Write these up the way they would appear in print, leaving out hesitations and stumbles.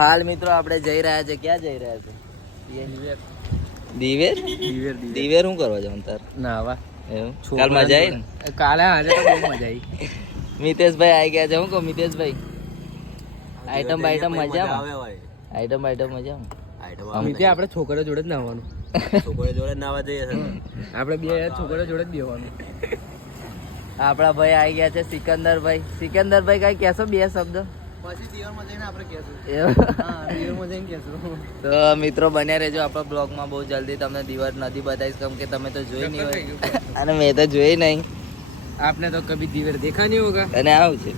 હાલ મિત્રો આપણે જઈ રહ્યા છે. ક્યાં જઈ રહ્યા છે? દિવેર. દિવેર શું કરવા જવાનું તાર? ના હવા એવું. કાલ મજા આવી ને? કાલે આજે તો બહુ મજા આવી. મિતેશભાઈ આવી ગયા છે. હું કહું મિતેશભાઈ, આઈટમ બાઈટમ મજા આવે? આઈટમ બાઈટમ મજા આવે? મિતે આપણે છોકરા જોડે જ નાવાનું. છોકરા જોડે નાવા જઈએ આપણે બે છોકરા જોડે જ બેવાનું. આપણા ભાઈ આવી ગયા છે સિકંદરભાઈ. સિકંદરભાઈ કઈ કહેશો બે શબ્દ? તો મિત્રો બન્યા રહેજો આપણા બ્લોગમાં. બહુ જલ્દી તમને દિવાર નદી બતાવીશ, કેમ કે તમે તો જોઈ નહીં હોય અને મેં તો જોઈ નહીં. આપને તો કભી દિવેર દેખા નહીં હોગા. અને આવું છે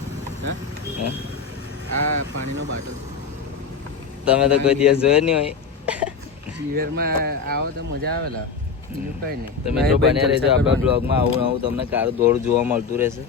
આ પાણીનો બાટલો, તમે તો કોઈ દિવસ જોયો નહીં હોય. દિવેરમાં આવો તો મજા આવેલા. કઈ નહીં. તો મિત્રો બન્યા રહેજો આપણા બ્લોગમાં. આવું આવું તમને કારું દોડ જોવા મળતું રહેશે.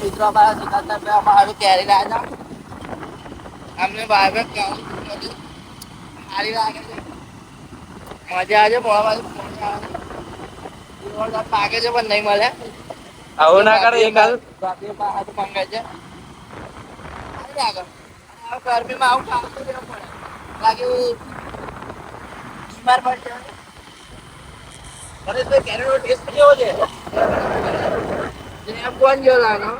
મિત્રો અમારા સિકંદર અમારું કેરી લાયા અમને બહાર સારી લાગે છે. મજા આવે છે. પાકે છે પણ નહીં મળે. આવું ના કરે મંગાય છે. ગરમીમાં આવું ખાવું પડે. બાકી બીમાર પડશે. પરેશભાઈ કેરીનો ટેસ્ટ કેવો છે? એમ કોણ જેવો લાગે?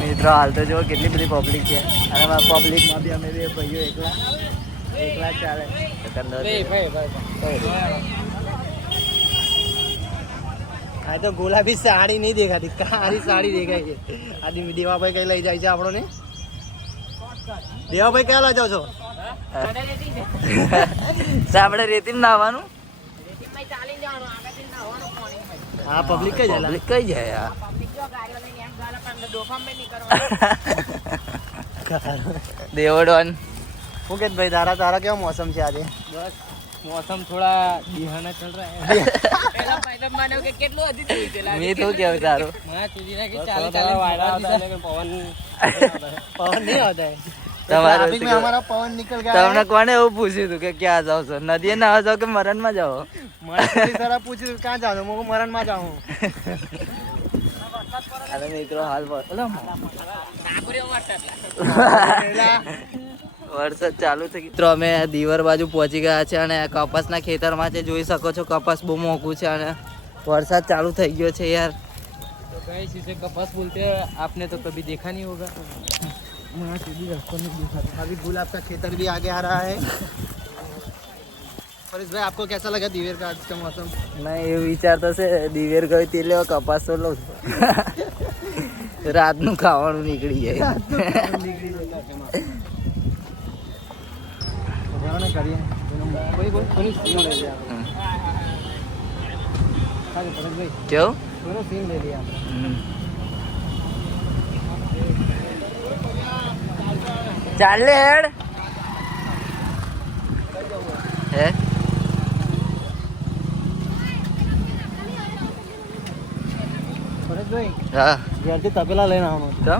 મિત્રો હાલ તો જો કેટલી બધી પબ્લિક છે અને પબ્લિકમાં બી અમે બે ભાઈઓ એકલા ચાલે. આ તો ગુલાબી સાડી નહીં દેખાતી, કાળી સાડી દેખાય છે. આ દેવાભાઈ કઈ લઈ જાય છે આપણો ને? દેવાભાઈ ક્યાં લઈ જાવ છો? આપણે રેતી નાવાનું. હા પબ્લિક કઈ જાય? પબ્લિક કઈ જાય? દેવડોન શું કે ભાઈ તારા કેવો મોસમ છે આજે? બસ मौसम थोड़ा बिहाना चल रहा है. पहला पहले मानो के કેટલું હતી તું પેલા મે તો કેવું તારું ના તુજી ને કે 40 વાયડા હતા લેकिन पवन नहीं होता है. તમારો में हमारा पवन निकल गया. તમને કોને એવું પૂછ્યું હતું કે ક્યાં જાવ છો? નદીએ ના જાવ કે મરણ માં જાવ? મને જરા પૂછ્યું ક્યાં જાવ છો? હું મરણ માં જાઉં. અરે મિત્રો હાલ બોલો નાકુરિયો મારતા વરસાદ ચાલુ થઈ ગયો. મિત્રો અમે દીવર બાજુ પહોંચી ગયા છે અને કપાસના ખેતરમાં છે. જોઈ શકો છો કપાસ બહુ મોંઘું છે અને વરસાદ ચાલુ થઈ ગયો છે યાર. તો ગાइस इसे कपास बोलते हैं. आपने तो कभी देखा नहीं होगा. मैं सीधी रास्ता नहीं देखा. अभी गुलाब का खेतर भी आगे आ रहा है. परेश भाई आपको कैसा लगा दिवेर का आज का मौसम? मैं ये विचारता છે દિવેર ગઈ તે લેવા કપાસ તો લઉં રાતનું ખાવાનું નીકળી જાય. क्यों सीन ले लिया चाले हेड है हाँ यार तपेला लेना हम तो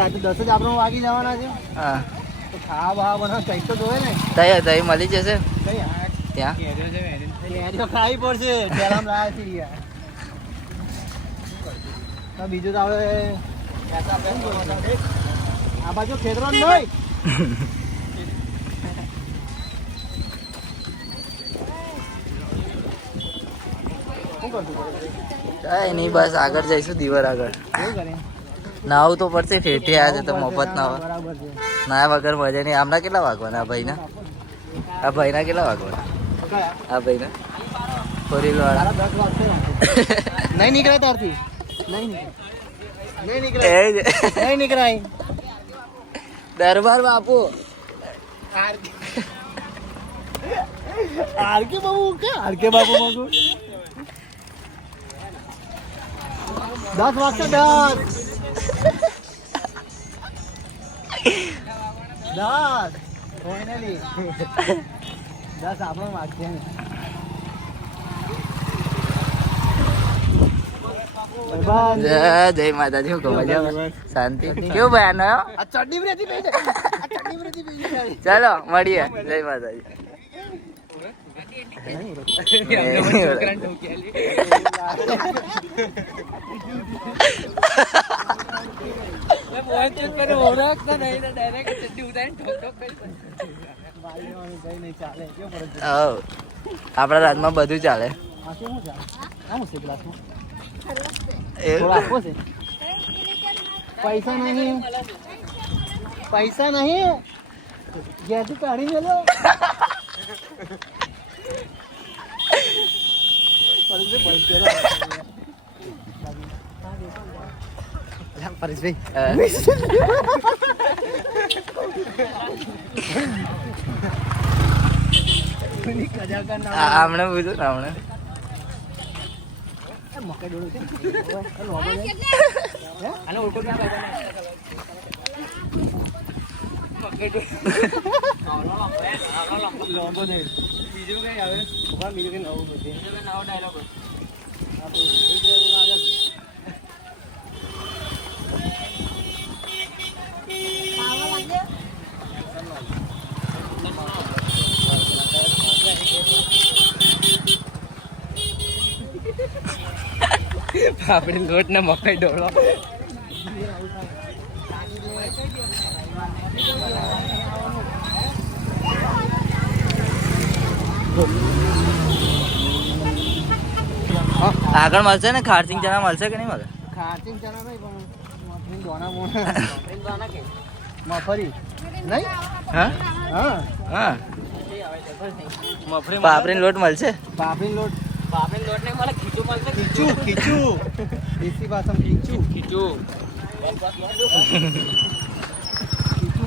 रात 10 જ આપણો વાગી જવાના છે. હા તો ખાવા બાવા બનાવ કઈ તો જોવે ને. તઈ મળી જશે ત્યાં. કેરીઓ ખાવી પડશે. ઠેલામ લાવે છે યાર. બીજું તો હવે આ બાજુ ખેતરો નહીં. કઈ નહીં બસ આગળ જઈશું દીવર આગળ. નાવું તો પડશે. ઠેઠે આજે તો મફત નાવા ના વગર મજા નહીં. આમના કેટલા વાગવાના? આ ભાઈના કેટલા વાગવાના? આ ભાઈના ફોરીલ વાળા નહીં નીકળે તારથી. નહીં નીકળે. દરબાર બાપુ આરકે બાબુ કે આરકે બાબુ માંગુ 10 વાગશે 10 ફાઇનલી 10 આપણો વાગશે ને જય માતાજી કહો શાંતિ કેવું ભાઈ આનો આ ચડ્ડી બ્રેથી પઈ જાય આ ચડ્ડી બ્રેથી પઈ જાય ચાલો મળીએ જય માતાજી આપણા રાજમાં બધું ચાલે પૈસા નહીં ઘેરથી કાઢી મેલો હમણાં પૂછું ને હમણાં આપણી લોટ ને મકાઈ ડોળો આગળ મળશે ને ખારસિંગ ચણા મળશે કે નહીં મળે ખારસિંગ ચણા નહીં પણ દોણા મોણા મફરી નહીં હા હા હા પાપડી લોટ મળશે પાપડી લોટ નહીં મળે ખીચું મળશે ખીચું દેશી ભાષામાં ખીચું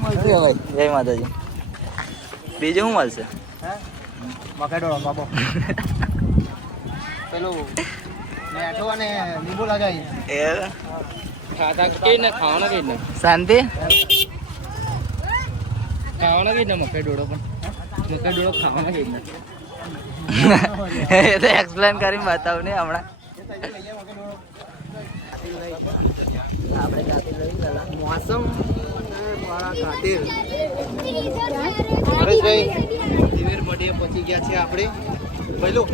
મળશે જય માતાજી બીજું શું મળશે મકાઈ ડોળો બાબો પેલું મેઠો અને લીંબુ લગાવી ખાવાના કઈ ને શાંતિ ખાવાના કઈ ને મકાઈ ડોળો પણ મકાઈ ડોળો ખાવાના કઈ ને એ તો એક્સપ્લેન કરીને બતાવ ને હમણાં મોસમ ખાતીર હરેશભાઈ દિવેર બડીએ પહોંચી ગયા છે આપણે પહેલું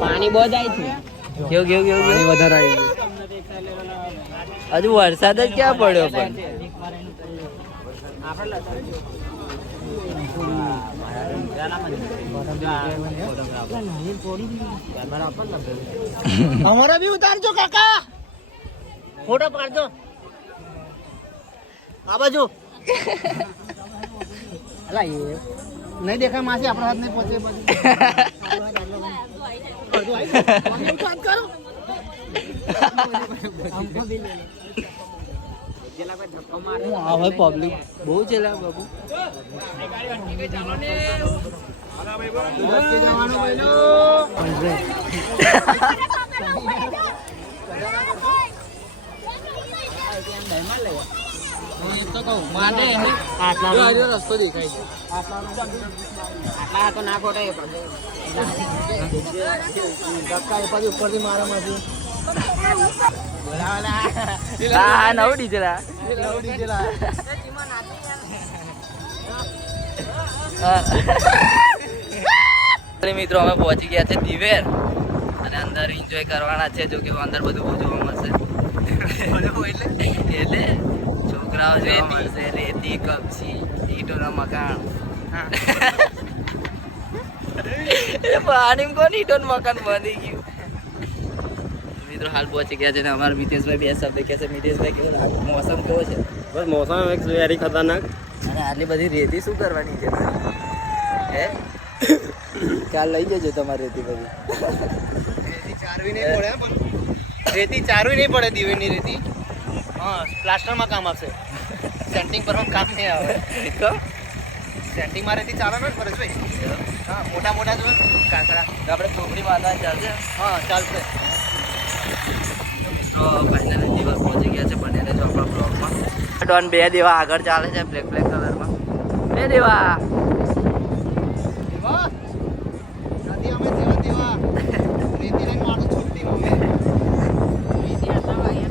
પાણી બહુ જાય છે કેવું પાણી વધારે આવી હજુ વરસાદ જ ક્યાં પડ્યો પણ અમારા બી ઉતારજો કાકા ફોટો પાડજો આ બાજુ અલા એ નહીં દેખાય માસી આપણા હાથ નહીં પહોંચે બાજુ હવે પબ્લિક બહુ છે બાબુ રસ્તો દેખાય છે આટલા ના ખોટે ઉપરથી મારામાંથી હા નવું ડીજેલા મિત્રો અમે પહોંચી ગયા છે દિવેર અને અંદર એન્જોય કરવાના છે જો કે અંદર બધું બહુ જોવા મળશે એટલે છોકરાઓ જોવા મળશે રેતી કપચી ઈટોના મકાન પાણી કોણ ઈટોનું મકાન બની ગયું મિત્રો હાલ પહોંચી ગયા છે ને અમારા મિતેશભાઈ બે શબ્દ કહે છે મિતેશભાઈ કેવો લાગે મોસમ કેવો છે બસ મોસમ વેરી ખતરનાક અને આટલી બધી રેતી શું કરવાની છે હે કાલ લઈ જજો તમારી રેતી બધી રેતી ચારવી નહીં પડે પણ રેતી ચારવી નહીં પડે દિવેરની રેતી હા પ્લાસ્ટરમાં કામ આવશે સેન્ટિંગ પર કામ નહીં આવે સેન્ટિંગ મારેથી ચાલે ને પરેશભાઈ હા મોટા મોટા જો કાંકડા તો આપણે ચોકડી બાંધવા ચાલશે. હા ચાલશે. તો ફાઇનલી દિવસ પહોંચી ગયા છે. બને રહેજો આપણા બ્લોગમાં. ડોન 2 દેવા આગળ ચાલે છે બ્લેક કલરમાં. 2 દેવા દેવા નથી અમે દેવા રેતી લઈને મારું છોકરી મમ્મી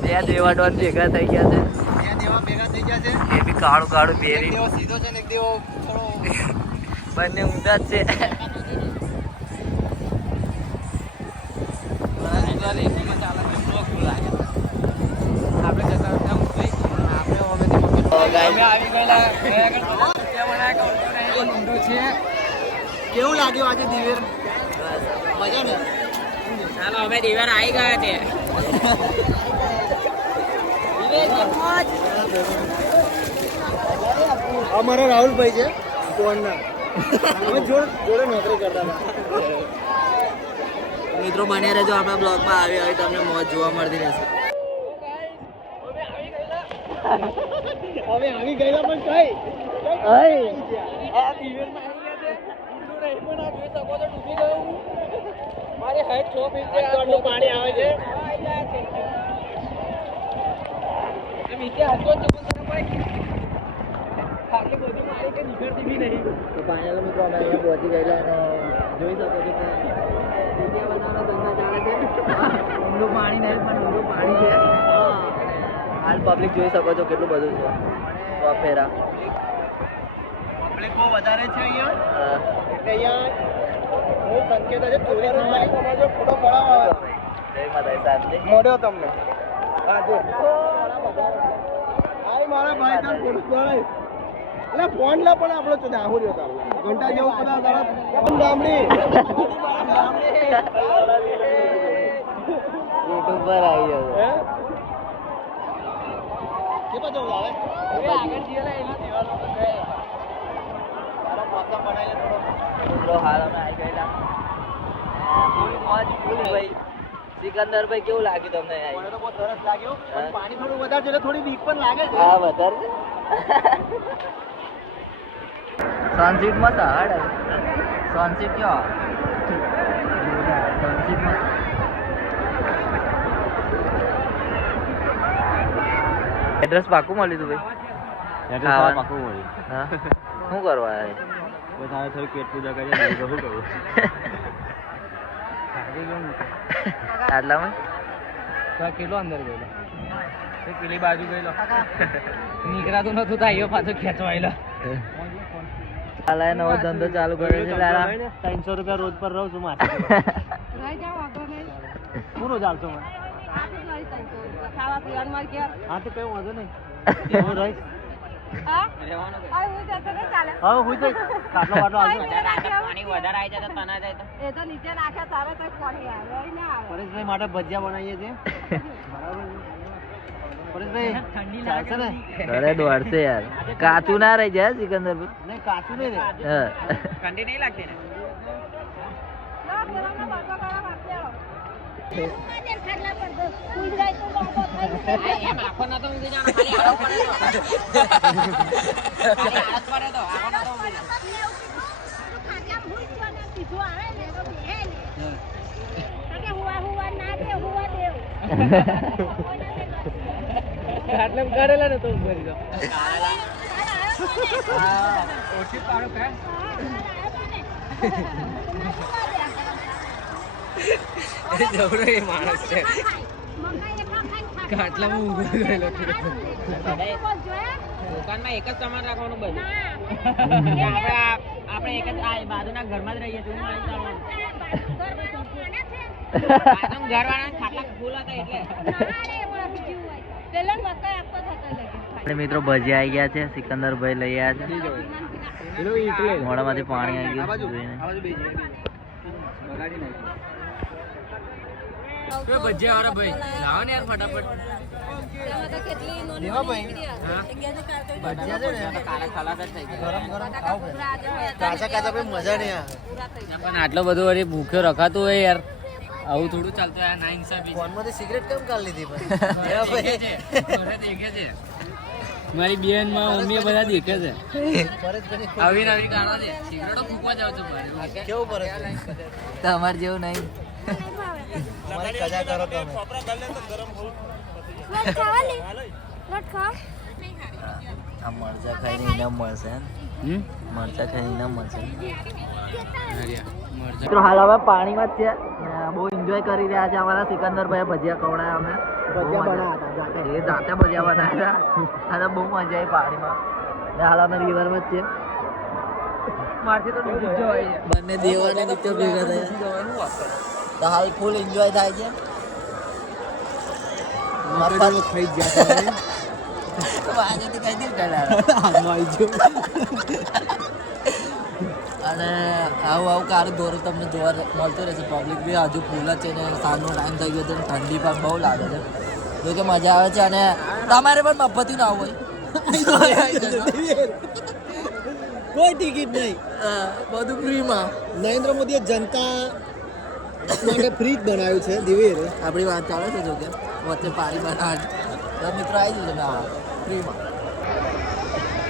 2 દેવા ડોન ભેગા થઈ ગયા છે. બે દેવા ભેગા થઈ ગયા છે. એ બી કાળું કાળું એક પહેરી દેવો સીધો છે ને એક દેવો થોડો બંને ઊંધા જ છે. કેવું લાગ્યું આજે દિવેર? મજા ને? ચાલો અમે દિવેર આવી ગયા છે. અમારા રાહુલભાઈ છે કોણના અમે જોડે નોકરી કરતા હતા. મિત્રો બને રહેજો આપણા બ્લોગમાં. આવી આવી તમને મોજ જોવા મળતી રહેશે. હવે આવી ગયેલા પણ કઈ મારી હાઈટ 6 ફીટ છે. પાણી આવે છે. નીચે હતો તો ફાઇનલ મિત્રો અમે અહીંયા પહોંચી ગયેલા અને જોઈ શકો છો કે વિડીયો બનાવવાનો ધંધા ચાલે છે. ઊંડું પાણી નહીં પણ ઊંડું પાણી છે. હાલ પબ્લિક જોઈ શકો છો કેટલું બધું છે. તો ફેરા પબ્લિક બહુ વધારે છે અહીંયા હા. એટલે અહીંયા બહુ સંકેત છે. ચોરી થવાની તમારો ફોટો પડાવવા જય માતા સાહેબ. મળ્યો તમને હા જો આય મારા ભાઈ તાર ફોટો પડાય એટલે ફોન લા પણ આપણો તો આહુર રહ્યો તાર ઘંટા જેવું પડા તારા ગામડી યુટ્યુબ પર આવી ગયો હે કે બધું આવે આગળ જીવેલા એના દિવાલો પર ગયા. તારો મોસમ બનાવીએ થોડો મિત્રો હાલ અમે આવી ગયેલા. ફૂલ મોજ ફૂલ ભાઈ. સિકંદરભાઈ કેવું લાગ્યું તમને મને અહીં? તો બહુ સરસ લાગ્યો પણ પાણી થોડું વધારે છે એટલે થોડી બીક પણ લાગે છે હા વધારે સનસીટ મસ્ત હાડ સનસીટ કયો સનસીટ મસ્ત. એડ્રેસ પાકું મળ્યું તું ભાઈ? ખાવાનું? હા શું કરવા આવ્યા? થોડી પેટ પૂજા કરીએ શું કરવું આટલામાં કેટલો અંદર ગયેલો પેલી બાજુ ગયેલો નીકળાતું નતું થાય પાછો ખેંચવાયેલો. લાલા નવો ધંધો ચાલુ કર્યો છે. લાલા 300 રૂપિયા રોજ પર રહું છું મારે પૂરો ચાલતો મને હા તો કઈ વાંધો નહીં હું રહીશ હા હું જઈશ ખાટલો વાટલો આવજો પાણી વધારે આવી જાય તો તના જાય તો પરેશભાઈ માટે ભજીયા બનાવીએ છીએ બરાબર પરેશભાઈ ચાલશે ને ઘરે દોડશે યાર. કાચું ના રહી જાય સિકંદર નહીં કાચું નહીં રે ઠંડી નહીં લાગતી ને? એમ આખો ના તો ઊંઘી જાણો ખાલી આળો પડે તો ખાલી આળસ પડે તો આખો ના તો ઊંઘી જાણો. આટલે કરેલા ને તો ઊંઘી જાઓ. ઓછી પાડો કે જવડો એ માણસ છે. ખાટલામાં ઊંઘો ગયેલો દુકાનમાં એક જ સામાન રાખવાનું બધું. આપણે એક જ બાજુના ઘરમાં જ રહીએ છીએ. ઘરવાળા ખાટલા ફૂલ હતા એટલે મિત્રો ભજીયા આવી ગયા છે. સિકંદરભાઈ લઈ આવ્યા છે. મોઢામાંથી પાણી આવી ગયું જોઈને. ભજીયા વાળા ભાઈ લાવો ને યાર ફટાફટ. દેવા ભાઈ ભજીયા છે ને કાળા ખલાસ જ થઈ ગયા. ગરમ ગરમ ખાવ કાચા કાચા ભાઈ મજા નહીં આવે પણ આટલો બધો વળી ભૂખ્યો રખાતું હોય યાર. આવું થોડું ચાલતું આ ના ઇન્સાફી છે. ફોનમાંથી સિગરેટ કેમ કાઢી લીધી પણ? દેખે છે, ઘરે દેખે છે. મારી બેન માં મમ્મી બધા દેખે છે. પરેશભાઈ આવી ને આવી કાઢવા દે. સિગરેટો ફૂંકવા જાવ છો મારે. કેવું પરેશ? તમારે જેવું નહીં. અમારી કજા કરો તમે. આ મરચા ખાઈને ઇનામ મળશે મરચા ખાઈને ઇનામ મળશે મિત્રો હાલ હવે પાણીમાં જ છે બહુ એન્જોય કરી રહ્યા છે અમારા સિકંદરભાઈ ભજીયા ખવડાયા અમે એ જાતે ભજીયા બનાવ્યા અને બહુ મજા આવી પાણીમાં ને હાલ અમે રિવરમાં જ છે મારથી તો ડૂબી જ જવાય છે. બંને દેવાને નીચે ભેગા થયા તો હાલ ફૂલ એન્જોય થાય છે થઈ ગયા તો આજથી કઈ દિલ કહેલા અને આવું કારું દોરું તમને જોવા મળતું રહેશે પબ્લિક બી હજુ ફૂલ જ છે ને સાંજનો ટાઈમ થઈ ગયો છે ઠંડી પણ બહુ લાગે છે જો કે મજા આવે છે અને તમારે પણ મફતી ના હોય કોઈ ટિકિટ નહીં. બધું ફ્રીમાં નરેન્દ્ર મોદીએ જનતા માટે ફ્રી જ બનાવ્યું છે દિવેર. આપણી વાત ચાલે છે જો કે વચ્ચે પાણી બનાવ તો મિત્રો આવી જજો ના ફ્રીમાં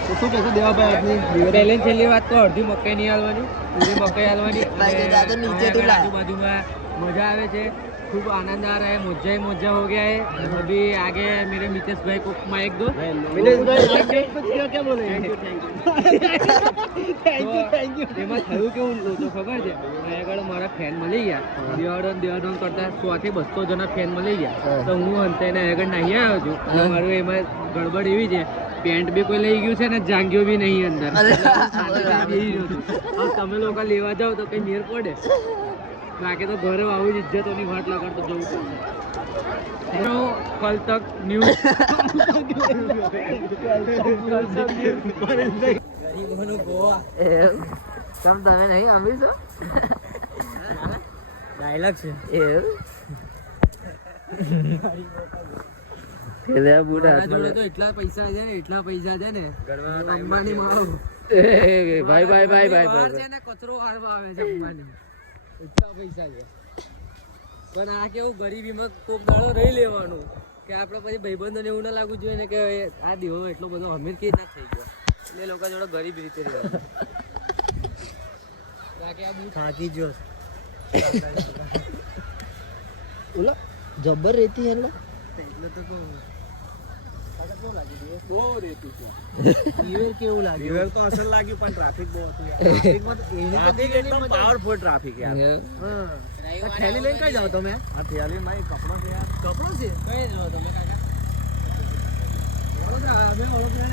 તો શું કહેશો દેવાભાઈ આપની દિવેર? પહેલે છેલ્લી વાત તો અડધી મકાઈ નહીં હાલવાની, પૂરી મકાઈ હાલવાની. બાકી દાદા નીચે તો લાય. આજુબાજુમાં મજા આવે છે, खूब आनंद आ रहा है, मौजा ही मौजा हो गया है. अभी आगे मेरे मितेश भाई को माइक दो. મિતેશ ભાઈ क्या बोले? Thank you. એમાં થયું કેવું તો ખબર છે, આગળ મારા ફેન મળી ગયા, દેવાડોન કરતા 100 થી 200 જણા ફેન મળી ગયા. તો હું અંતે આગળ નહીં આવ્યો છું. મારું એમાં ગડબડ એવી છે, પેન્ટ બી કોઈ લઈ ગયું છે ને જાંગ્યો બી નહીં અંદર. તમે લોકો લેવા જાઓ તો કઈ મેર પડે, બાકી તો ઘરે આવું જ ઇજ્જતોની વાટ લગાડતો જવું પડશે. કલ તક ન્યૂઝ તમ તમે નહીં આંબી છો ડાયલોગ છે તો એટલા પૈસા છે ને અંબાની માં ભાઈ છે ને કચરો વાળવા આવે છે અંબાની. એટલા પૈસા છે પણ આ કેવું ગરીબીમાં કોક દાડો રહી લેવાનું કે આપણે પછી ભાઈબંધોને એવું ના લાગવું જોઈએ ને કે આ દેવો એટલો બધો અમીર કે ના થઈ ગયો એટલે લોકો જોડે ગરીબ રીતે રહેવાનું. બાકી આ બહુ થાકી જો ઓલા જબર રહેતી એટલે એટલે તો કહું દિવેર કેવું લાગ્યું? દિવેર તો અસર લાગ્યું પણ ટ્રાફિક બહુ હતું યાર. ટ્રાફિક એકદમ પાવરફુલ ટ્રાફિક યાર. થેલી લઈને કઈ જાઓ તમે? આ થેલી માં કપડો છે યાર. કપડો છે? કઈ જાઓ તમે કાકા? વડોદરા, અમે વડોદરા.